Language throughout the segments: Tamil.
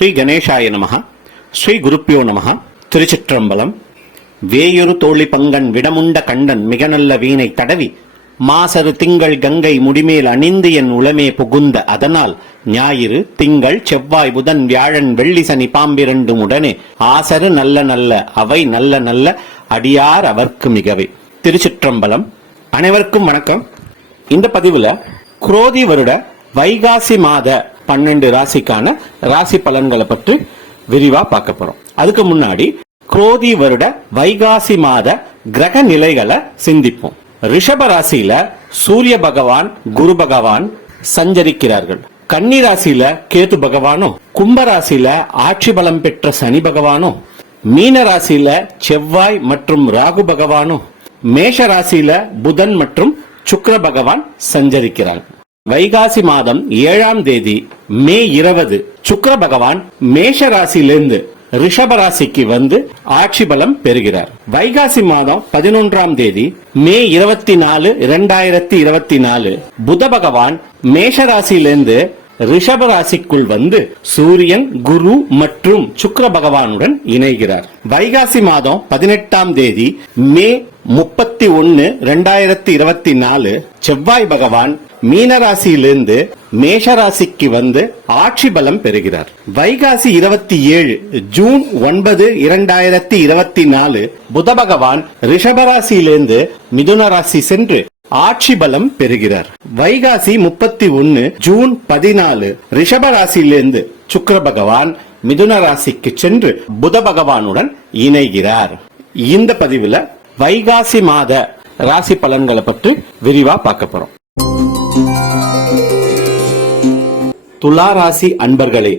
ஸ்ரீ கணேசாய நமஹ ஸ்ரீ குருப்பியோ நமஹ திருச்சிற்றம்பலம். வேயொரு தோழி பங்கன் விடமுண்ட கண்டன் மிக நல்ல வீணை தடவி மாசரு திங்கள் கங்கை முடிமேல் அணிந்து என் உளமே புகுந்த அதனால் ஞாயிறு திங்கள் செவ்வாய் புதன் வியாழன் வெள்ளி சனி பாம்பிரண்டும் உடனே ஆசரு நல்ல நல்ல அவை நல்ல நல்ல அடியார் அவர்க்கு மிகவே. திருச்சிற்றம்பலம். அனைவருக்கும் வணக்கம். இந்த பதிவுல குரோதி வருட வைகாசி மாத பன்னெண்டு ராசிக்கான ராசி பலன்களை பற்றி விரிவா பார்க்க போறோம். அதுக்கு முன்னாடி குரோதி வருட வைகாசி மாத கிரக நிலைகளை சிந்திப்போம். ரிஷப ராசியில சூரிய பகவான் குரு பகவான் சஞ்சரிக்கிறார்கள். கன்னி ராசியில கேது பகவானும் கும்ப ராசியில ஆட்சி பலம் பெற்ற சனி பகவானும் மீன ராசியில செவ்வாய் மற்றும் ராகு பகவானும் மேஷ ராசியில புதன் மற்றும் சுக்கர பகவான் சஞ்சரிக்கிறார்கள். வைகாசி மாதம் ஏழாம் தேதி மே இருபது சுக்கர பகவான் மேஷ ராசியிலிருந்து ரிஷப ராசிக்கு வந்து ஆட்சி பலம் பெறுகிறார். வைகாசி மாதம் பதினொன்றாம் தேதி மே இருபத்தி நாலு இரண்டாயிரத்தி இருபத்தி நாலு புத பகவான் மேஷ ராசியிலிருந்து ரிஷப ராசிக்குள் வந்து சூரியன் குரு மற்றும் சுக்கர பகவானுடன் இணைகிறார். வைகாசி மாதம் பதினெட்டாம் தேதி மே முப்பத்தி ஒன்னு ரெண்டாயிரத்தி இருபத்தி நாலு செவ்வாய் பகவான் மீனராசியிலிருந்து மேஷராசிக்கு வந்து ஆட்சி பலம் பெறுகிறார். வைகாசி இருபத்தி ஏழு ஜூன் ஒன்பது இரண்டாயிரத்தி இருபத்தி நாலு புத பகவான் ரிஷபராசியிலிருந்து மிதுன ராசி சென்று ஆட்சி பலம் பெறுகிறார். வைகாசி முப்பத்தி ஒன்னு ஜூன் பதினாலு ரிஷப ராசியிலிருந்து பகவான் மிதுன ராசிக்கு சென்று புத பகவானுடன் இணைகிறார். இந்த பதிவுல வைகாசி மாத ராசி பலன்களை பற்றி விரிவா பார்க்க போறோம். துலா ராசி அன்பர்களே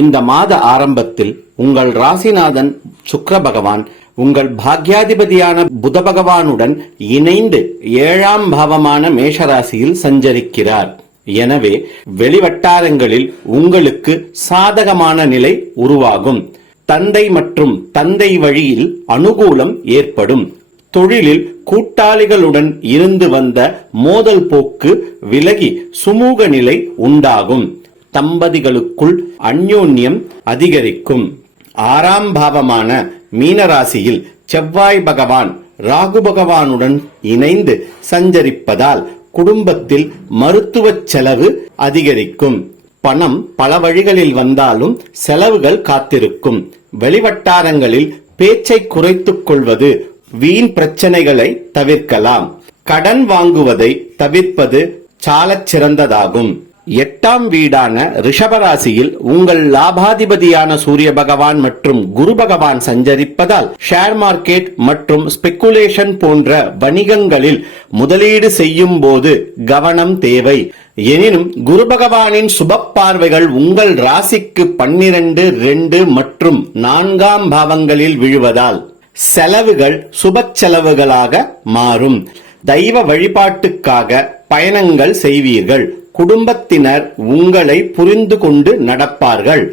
இந்த மாத ஆரம்பத்தில் உங்கள் ராசிநாதன் சுக்கர பகவான் உங்கள் பாக்யாதிபதியான புத பகவானுடன் இணைந்து ஏழாம் பாவமான மேஷராசியில் சஞ்சரிக்கிறார். எனவே வெளிவட்டாரங்களில் உங்களுக்கு சாதகமான நிலை உருவாகும். தந்தை மற்றும் தந்தை வழியில் அனுகூலம் ஏற்படும். தொழிலில் கூட்டாளிகளுடன் இருந்து வந்த மோதல் போக்கு விலகி சுமூக நிலை உண்டாகும். தம்பதிகளுக்குள் அந்யோன்யம் அதிகரிக்கும். ஆறாம் பாவமான மீனராசியில் செவ்வாய் பகவான் ராகு பகவானுடன் இணைந்து சஞ்சரிப்பதால் குடும்பத்தில் மருத்துவ செலவு அதிகரிக்கும். பணம் பல வழிகளில் வந்தாலும் செலவுகள் காத்திருக்கும். வெளிவட்டாரங்களில் பேச்சை குறைத்துக் கொள்வது வீண் பிரச்சனைகளை தவிர்க்கலாம். கடன் வாங்குவதை தவிர்ப்பது சாலச் சிறந்ததாகும். எட்டாம் வீடான ரிஷபராசியில் உங்கள் லாபாதிபதியான சூரிய பகவான் மற்றும் குரு பகவான் சஞ்சரிப்பதால் ஷேர் மார்க்கெட் மற்றும் ஸ்பெக்குலேஷன் போன்ற வணிகங்களில் முதலீடு செய்யும் போது கவனம் தேவை. எனினும் குரு பகவானின் சுப பார்வைகள் உங்கள் ராசிக்கு பன்னிரண்டு ரெண்டு மற்றும் நான்காம் பாவங்களில் விழுவதால் செலவுகள் சுப செலவுகளாக மாறும். தெய்வ வழிபாட்டுக்காக பயணங்கள் செய்வீர்கள். குடும்பத்தினர் உங்களை புரிந்து கொண்டு நடப்பார்கள்.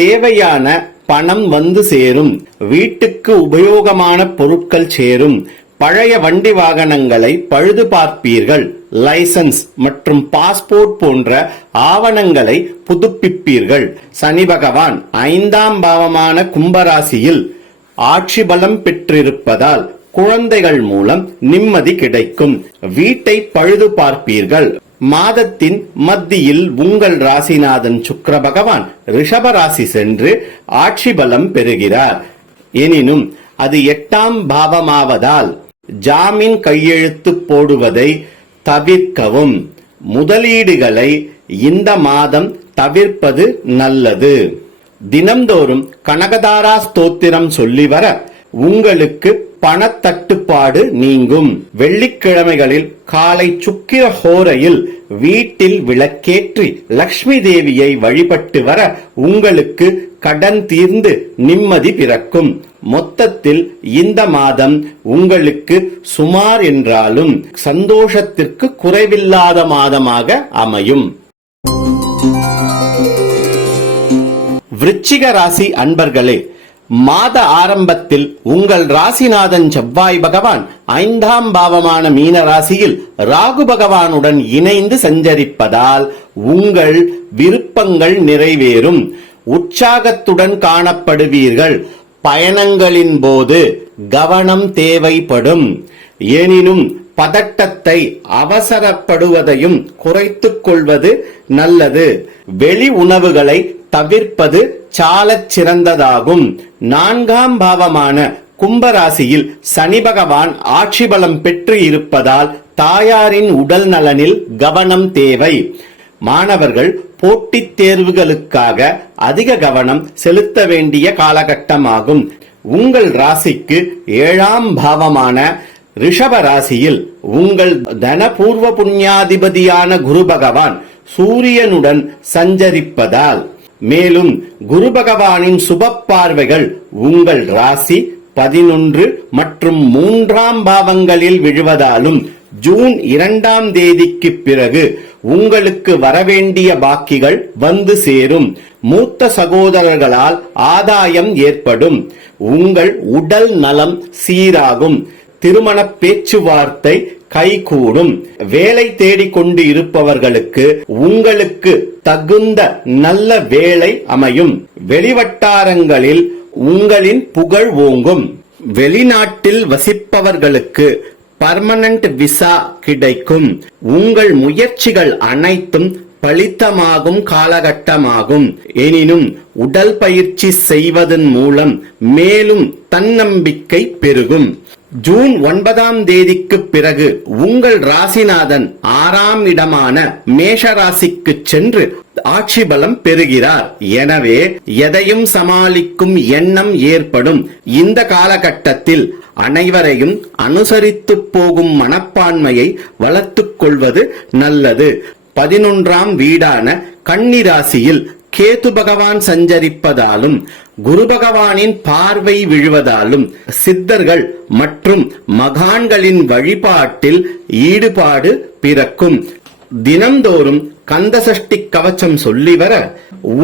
தேவையான பணம் வந்து சேரும். வீட்டுக்கு உபயோகமான பொருட்கள் சேரும். பழைய வண்டி வாகனங்களை பழுது பார்ப்பீர்கள். லைசன்ஸ் மற்றும் பாஸ்போர்ட் போன்ற ஆவணங்களை புதுப்பிப்பீர்கள். சனி பகவான் ஐந்தாம் பாவமான கும்பராசியில் ஆட்சி பலம் பெற்றிருப்பதால் குழந்தைகள் மூலம் நிம்மதி கிடைக்கும். வீட்டை பழுது பார்ப்பீர்கள். மாதத்தின் மத்தியில் உங்கள் ராசிநாதன் சுக்கர பகவான் ரிஷப ராசி சென்று ஆட்சி பலம் பெறுகிறார். எனினும் அது எட்டாம் பாவமாவதால் ஜாமீன் கையெழுத்து போடுவதை தவிர்க்கவும். முதலீடுகளை இந்த மாதம் தவிர்ப்பது நல்லது. தினம்தோறும் கனகதாரா ஸ்தோத்திரம் சொல்லி வர உங்களுக்கு பணத்தட்டுப்பாடு நீங்கும். வெள்ளிக்கிழமைகளில் காலை சுக்கிர ஹோரையில் வீட்டில் விளக்கேற்றி லக்ஷ்மி தேவியை வழிபட்டு வர உங்களுக்கு கடன் தீர்ந்து நிம்மதி பிறக்கும். மொத்தத்தில் இந்த மாதம் உங்களுக்கு சுமார் என்றாலும் சந்தோஷத்திற்கு குறைவில்லாத மாதமாக அமையும். விருச்சிக ராசி அன்பர்களே மாத ஆரம்பத்தில் உங்கள் ராசிநாதன் செவ்வாய் பகவான் ஐந்தாம் பாவமான மீன ராசியில் ராகு பகவானுடன் இணைந்து சஞ்சரிப்பதால் உங்கள் விருப்பங்கள் நிறைவேறும். உற்சாகத்துடன் காணப்படுவீர்கள். பயணங்களின் போது கவனம் தேவைப்படும். எனினும் பதட்டத்தை அவசரப்படுவதையும் குறைத்துக் கொள்வது நல்லது. வெளி உணவுகளை தவிர்ப்பது சாலச் சிறந்ததாகும். நான்காம் பாவமான கும்பராசியில் சனி பகவான் ஆட்சி பலம் பெற்று இருப்பதால் தாயாரின் உடல் நலனில் கவனம் தேவை. மாணவர்கள் போட்டித் தேர்வுகளுக்காக அதிக கவனம் செலுத்த வேண்டிய காலகட்டமாகும். உங்கள் ராசிக்கு ஏழாம் பாவமான ரிஷப ராசியில் உங்கள் தனபூர்வ புண்ணியாதிபதியான குரு பகவான் சூரியனுடன் சஞ்சரிப்பதால் மேலும் குரு பகவானின் சுப பார்வைகள் உங்கள் ராசி பதினொன்று மற்றும் மூன்றாம் பாவங்களில் விழுவதாலும் ஜூன் இரண்டாம் தேதிக்கு பிறகு உங்களுக்கு வரவேண்டிய பாக்கிகள் வந்து சேரும். மூத்த சகோதரர்களால் ஆதாயம் ஏற்படும். உங்கள் உடல் நலம் சீராகும். திருமண பேச்சுவார்த்தை கைகூடும். வேலை தேடிக் கொண்டு இருப்பவர்களுக்கு உங்களுக்கு தகுந்த நல்ல வேலை அமையும். வெளிவட்டாரங்களில் உங்களின் புகழ் ஓங்கும். வெளிநாட்டில் வசிப்பவர்களுக்கு பர்மனன்ட் விசா கிடைக்கும். உங்கள் முயற்சிகள் அனைத்தும் பலித்தமாகும் காலகட்டமாகும். எனினும் உடல் பயிற்சி செய்வதன் மூலம் மேலும் தன்னம்பிக்கை பெருகும். ஜூன் ஒன்பதாம் தேதிக்கு பிறகு உங்கள் ராசிநாதன் ஆறாம் இடமான மேஷ ராசிக்கு சென்று ஆட்சி பலம் பெறுகிறார். எனவே எதையும் சமாளிக்கும் எண்ணம் ஏற்படும். இந்த காலகட்டத்தில் அனைவரையும் அனுசரித்து போகும் மனப்பான்மையை வளர்த்துக் கொள்வது நல்லது. பதினொன்றாம் வீடான கன்னிராசியில் கேது பகவான் சஞ்சரிப்பதாலும் குரு பகவானின் பார்வை விழுவதாலும் சித்தர்கள் மற்றும் மகான்களின் வழிபாட்டில் ஈடுபாடு பிறக்கும். தினந்தோறும் கந்தசஷ்டி கவச்சம் சொல்லி வர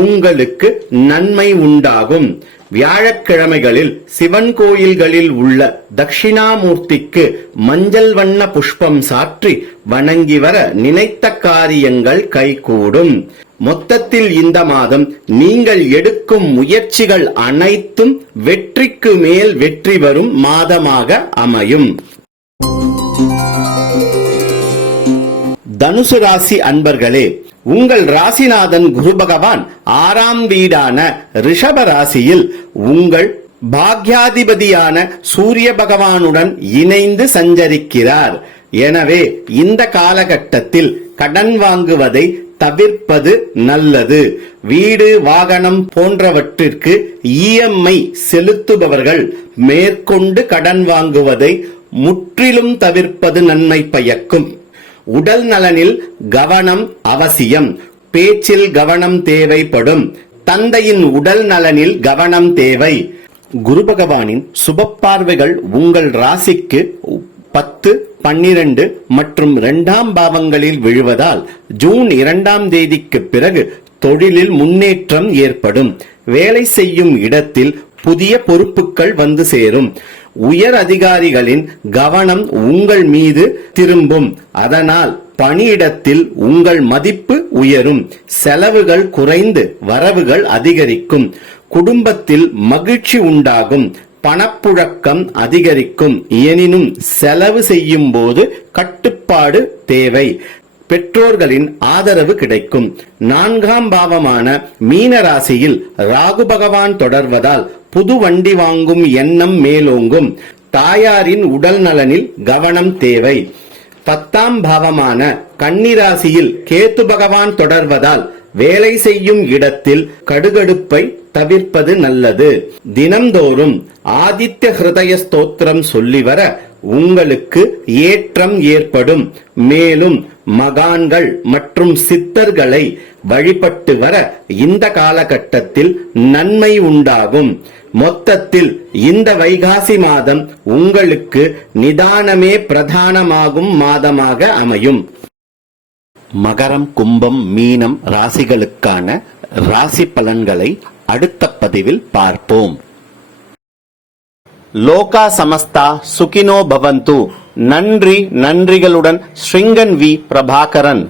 உங்களுக்கு நன்மை உண்டாகும். வியாழக்கிழமைகளில் சிவன் கோயில்களில் உள்ள தட்சிணாமூர்த்திக்கு மஞ்சள் வண்ண புஷ்பம் சாற்றி வணங்கி வர நினைத்த காரியங்கள் கைகூடும். மொத்தத்தில் இந்த மாதம் நீங்கள் எடுக்கும் முயற்சிகள் அனைத்தும் வெற்றிக்கு மேல் வெற்றி வரும் மாதமாக அமையும். தனுசு ராசி அன்பர்களே உங்கள் ராசிநாதன் குரு பகவான் ஆறாம் வீடான ரிஷப ராசியில் உங்கள் பாக்யாதிபதியான சூரிய பகவானுடன் இணைந்து சஞ்சரிக்கிறார். எனவே இந்த காலகட்டத்தில் கடன் வாங்குவதை தவிர்ப்பது நல்லது. வீடு வாகனம் போன்றவற்றிற்கு இஎம்ஐ செலுத்துபவர்கள் மேற்கொண்டு கடன் வாங்குவதை முற்றிலும் தவிர்ப்பது நன்மை பயக்கும். உடல் நலனில் கவனம் அவசியம். பேச்சில் கவனம் தேவைப்படும். தந்தையின் உடல் நலனில் கவனம் தேவை. குரு பகவானின் சுப பார்வைகள் உங்கள் ராசிக்கு பத்து பன்னிரண்டு மற்றும் இரண்டாம் பாவங்களில் விழுவதால் ஜூன் இரண்டாம் தேதிக்கு பிறகு தொழிலில் முன்னேற்றம் ஏற்படும். வேலை செய்யும் இடத்தில் புதிய பொறுப்புகள் வந்து சேரும். உயர் அதிகாரிகளின் கவனம் உங்கள் மீது திரும்பும். அதனால் பணியிடத்தில் உங்கள் மதிப்பு உயரும். செலவுகள் குறைந்து வரவுகள் அதிகரிக்கும். குடும்பத்தில் மகிழ்ச்சி உண்டாகும். பணப்புழக்கம் அதிகரிக்கும். எனினும் செலவு செய்யும் போது கட்டுப்பாடு தேவை. பெற்றோர்களின் ஆதரவு கிடைக்கும். நான்காம் பாவமான மீன ராசியில் ராகு பகவான் தொடர்வதால் புது வண்டி வாங்கும் எண்ணம் மேலோங்கும். தாயாரின் உடல் நலனில் கவனம் தேவை. பத்தாம் பாவமான கன்னிராசியில் கேத்து பகவான் தொடர்வதால் வேலை செய்யும் இடத்தில் கடுகடுப்பை தவிர்ப்பது நல்லது. தினம்தோறும் ஆதித்ய ஹிருதய ஸ்தோத்திரம் சொல்லி வர உங்களுக்கு ஏற்றம் ஏற்படும். மேலும் மகான்கள் மற்றும் சித்தர்களை வழிபட்டு வர இந்த காலகட்டத்தில் நன்மை உண்டாகும். மொத்தத்தில் இந்த வைகாசி மாதம் உங்களுக்கு நிதானமே பிரதானமாகும் மாதமாக அமையும். மகரம் கும்பம் மீனம் ராசிகளுக்கான ராசி பலன்களை அடுத்த பதிவில் பார்ப்போம். லோகா சமஸ்தா சுகினோ பவந்து. நன்றி நன்றிகளுடன் ஸ்ரிங்கன் வி பிரபாகரன்.